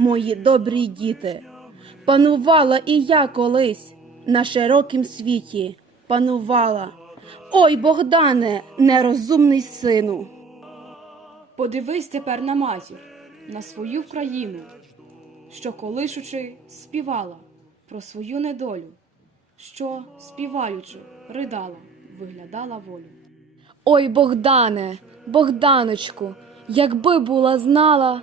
мої добрі діти. Панувала і я колись на широкім світі панувала. Ой Богдане, нерозумний сину. Подивись тепер на матір, на свою країну, що, колишучи, співала про свою недолю, що, співаючи, ридала, виглядала волю. Ой Богдане, Богданочку, якби була знала,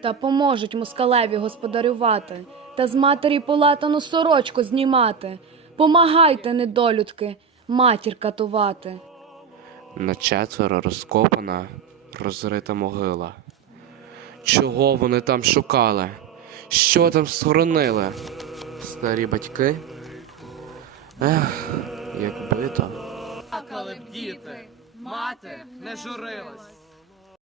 та поможуть москалеві господарювати та з матері полатану сорочку знімати. Помагайте, недолюдки, матір катувати. На четверо розкопана, розрита могила. Чого вони там шукали? Що там схоронили? Старі батьки? Ех, бито, то. Плакали б діти, мати не журилась.